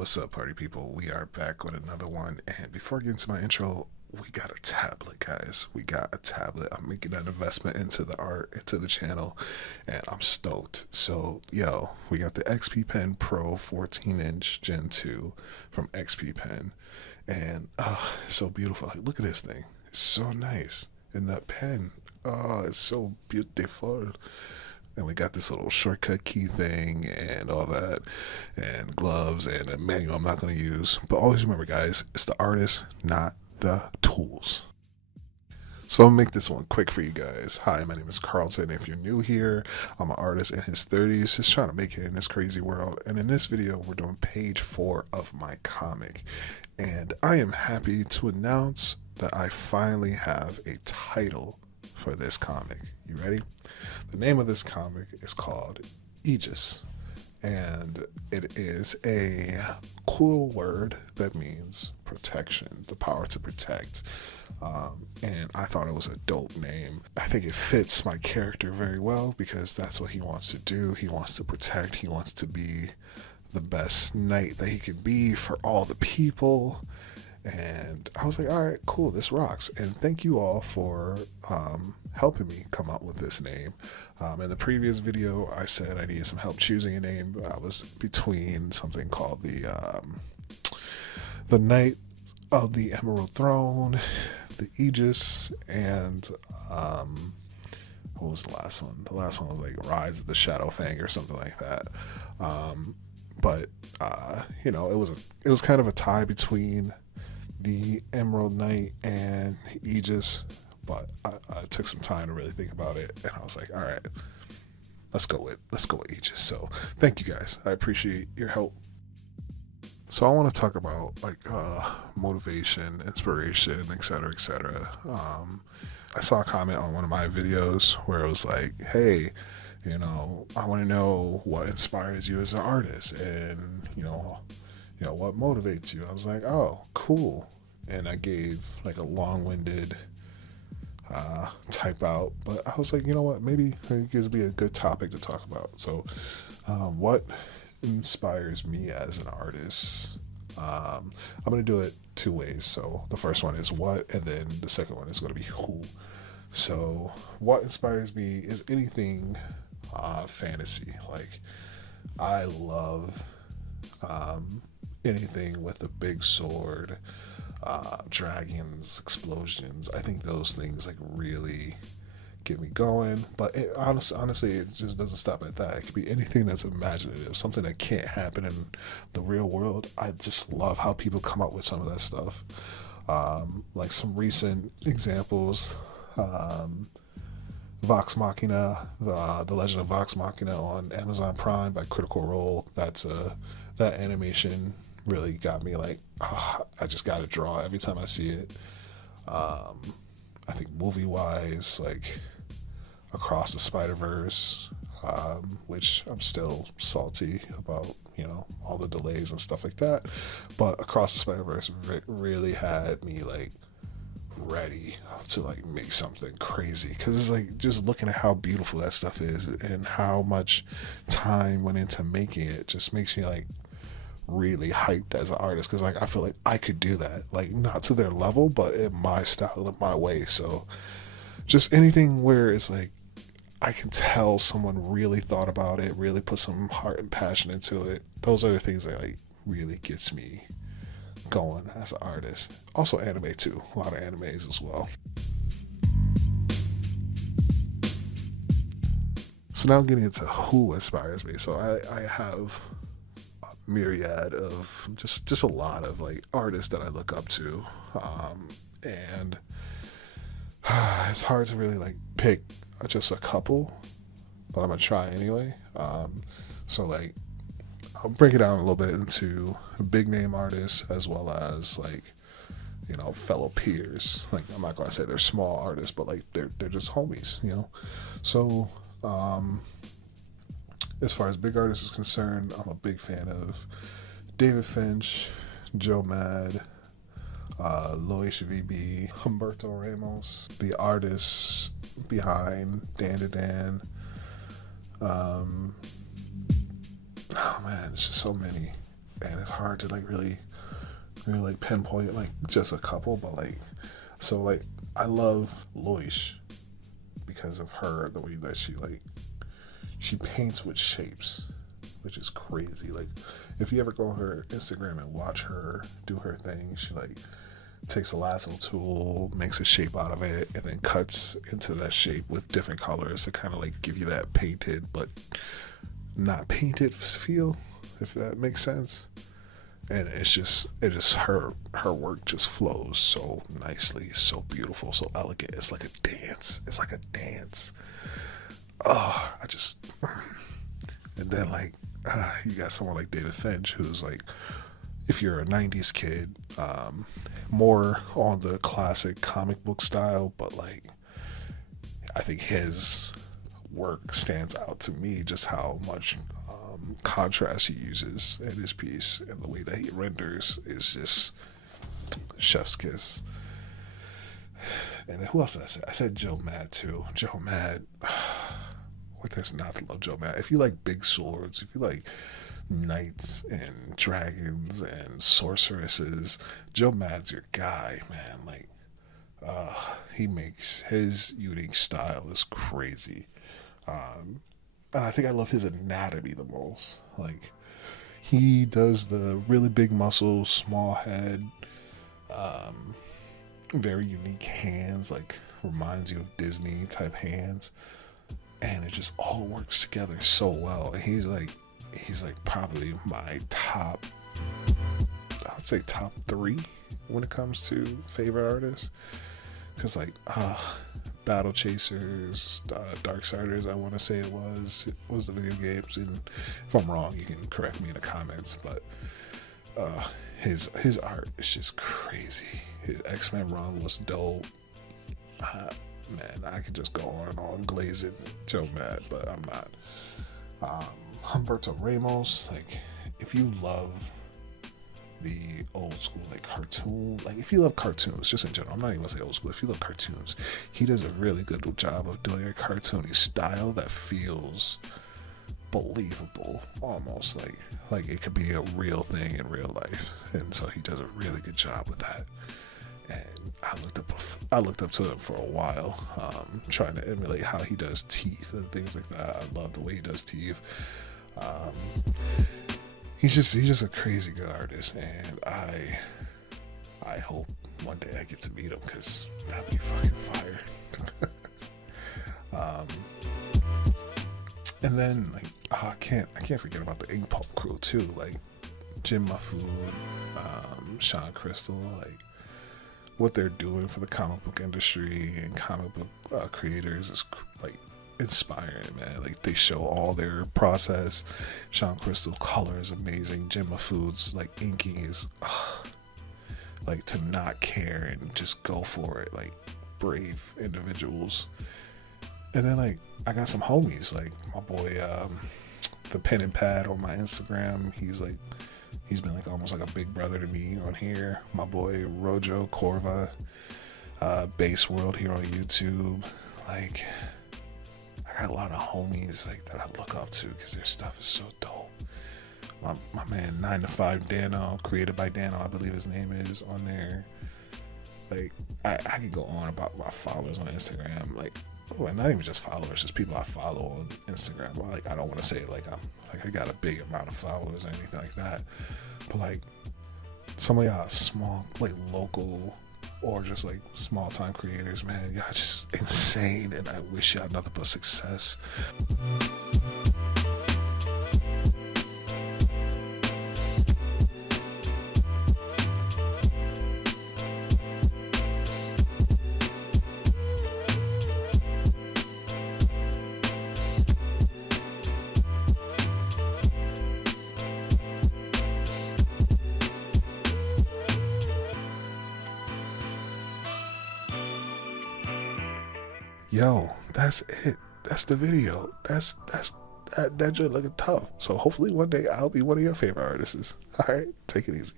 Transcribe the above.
What's up, party people? We are back with another one. And before I get into my intro, we got a tablet, guys. We got a tablet. I'm making an investment into the art, into the channel, and I'm stoked. So, yo, we got the XP Pen Pro 14-inch Gen 2 from XP Pen. And, it's so beautiful. Like, look at this thing. It's so nice. And that pen, it's so beautiful. And we got this little shortcut key thing and all that, and gloves and a manual I'm not going to use. But always remember, guys, it's the artist, not the tools. So I'll make this one quick for you guys. Hi, my name is Carlton. If you're new here, I'm an artist in his 30s, just trying to make it in this crazy world. And in this video, we're doing page 4 of my comic. And I am happy to announce that I finally have a title for this comic. You ready? The name of this comic is called Aegis, and it is a cool word that means protection, the power to protect. And I thought it was a dope name. I think it fits my character very well because that's what he wants to do. He wants to protect, he wants to be the best knight that he can be for all the people. And I was like, all right, cool, this rocks. And thank you all for helping me come up with this name. In the previous video, I said I needed some help choosing a name. I was between something called the Knight of the Emerald Throne, the Aegis, and what was the last one? The last one was like Rise of the Shadow Fang or something like that. But you know, it was kind of a tie between the Emerald Knight and Aegis, but I took some time to really think about it, and I was like, all right, let's go with Aegis. So thank you guys, I appreciate your help. So I want to talk about like motivation, inspiration, etc., etc. I saw a comment on one of my videos where it was like, hey, you know, I want to know what inspires you as an artist, and what motivates you. I was like, oh, cool. And I gave like a long-winded type out, but I was like, you know what, maybe it gives me a good topic to talk about. So what inspires me as an artist? I'm going to do it two ways. So the first one is what, and then the second one is going to be who. So what inspires me is anything fantasy. Like, I love anything with a big sword, dragons, explosions. I think those things like really get me going. But honestly, it just doesn't stop at that. It could be anything that's imaginative, something that can't happen in the real world. I just love how people come up with some of that stuff. Like some recent examples. Vox Machina, the Legend of Vox Machina on Amazon Prime by Critical Role. That animation really got me like, I just gotta draw every time I see it. I think movie wise, like Across the Spider-Verse, which I'm still salty about, all the delays and stuff like that. But Across the Spider-Verse really had me like ready to like make something crazy, because it's like just looking at how beautiful that stuff is and how much time went into making it just makes me like really hyped as an artist, because like I feel like I could do that, like not to their level but in my style, in my way. So just anything where it's like I can tell someone really thought about it, really put some heart and passion into it. Those are the things that like really gets me going as an artist. Also anime too, a lot of animes as well. So now getting into who inspires me. So I have a myriad of just a lot of like artists that I look up to, and it's hard to really like pick just a couple, but I'm gonna try anyway. So like I'll break it down a little bit into big name artists as well as like, fellow peers. Like, I'm not gonna say they're small artists, but like they're just homies, So as far as big artists is concerned, I'm a big fan of David Finch, Joe Mad, Loish VB, Humberto Ramos, the artists behind Dan to Dan. Oh man, it's just so many. and it's hard to like really like pinpoint like just a couple, but like so like I love Loish because of her, the way that she paints with shapes, which is crazy. Like if you ever go on her Instagram and watch her do her thing, she like takes a lasso tool, makes a shape out of it, and then cuts into that shape with different colors to kind of like give you that painted but not painted feel, if that makes sense. And it just her work just flows so nicely, so beautiful, so elegant. It's like a dance. It's like a dance. Oh, I just and then like you got someone like David Finch, who's like, if you're a 90s kid, more on the classic comic book style, but like I think his work stands out to me, just how much contrast he uses in his piece, and the way that he renders is just chef's kiss. And then who else did I say? I said Joe Mad too. Joe Mad. What, there's not to love Joe Mad. If you like big swords, if you like knights and dragons and sorceresses, Joe Mad's your guy, man. Like, he makes his unique style is crazy. And I think I love his anatomy the most. Like, he does the really big muscles, small head, very unique hands, like reminds you of Disney type hands, and it just all works together so well. And he's like probably my top, I'd say top 3 when it comes to favorite artists. Cause like Battle Chasers, Darksiders, I want to say it was the video games, and if I'm wrong, you can correct me in the comments. But his art is just crazy. His X-Men run was dope. Man, I could just go on and on glazing Joe Mad, but I'm not. Humberto Ramos, like if you love the old school like cartoon, like if you love cartoons just in general, I'm not even gonna say old school, if you love cartoons, he does a really good job of doing a cartoony style that feels believable, almost like it could be a real thing in real life. And so he does a really good job with that. And I looked up to him for a while, trying to emulate how he does teeth and things like that. I love the way he does teeth. He's just a crazy good artist, and I hope one day I get to meet him, because that'd be fucking fire. And then like I can't forget about the Ink Pulp crew too, like Jim Mahfood, Sean Crystal, like what they're doing for the comic book industry and comic book creators is like inspiring, man. Like they show all their process. Sean Crystal's color is amazing. Jim Mahfood's like inking is like to not care and just go for it, like brave individuals. And then like I got some homies, like my boy the Pen and Pad on my Instagram. He's been like almost like a big brother to me on here. My boy Rojo Corva, Base World here on YouTube. Like I got a lot of homies like that I look up to because their stuff is so dope. My man 9 to 5 Dano, created by Dano, I believe his name is, on there. Like I could go on about my followers on Instagram, like, well, not even just followers, just people I follow on Instagram. Like I don't want to say like I got a big amount of followers or anything like that, but like some of y'all small, like local or just like small time creators, man, y'all just insane, and I wish y'all nothing but success. Yo, that's it. That's the video. That joint looking tough. So hopefully one day I'll be one of your favorite artists. All right, take it easy.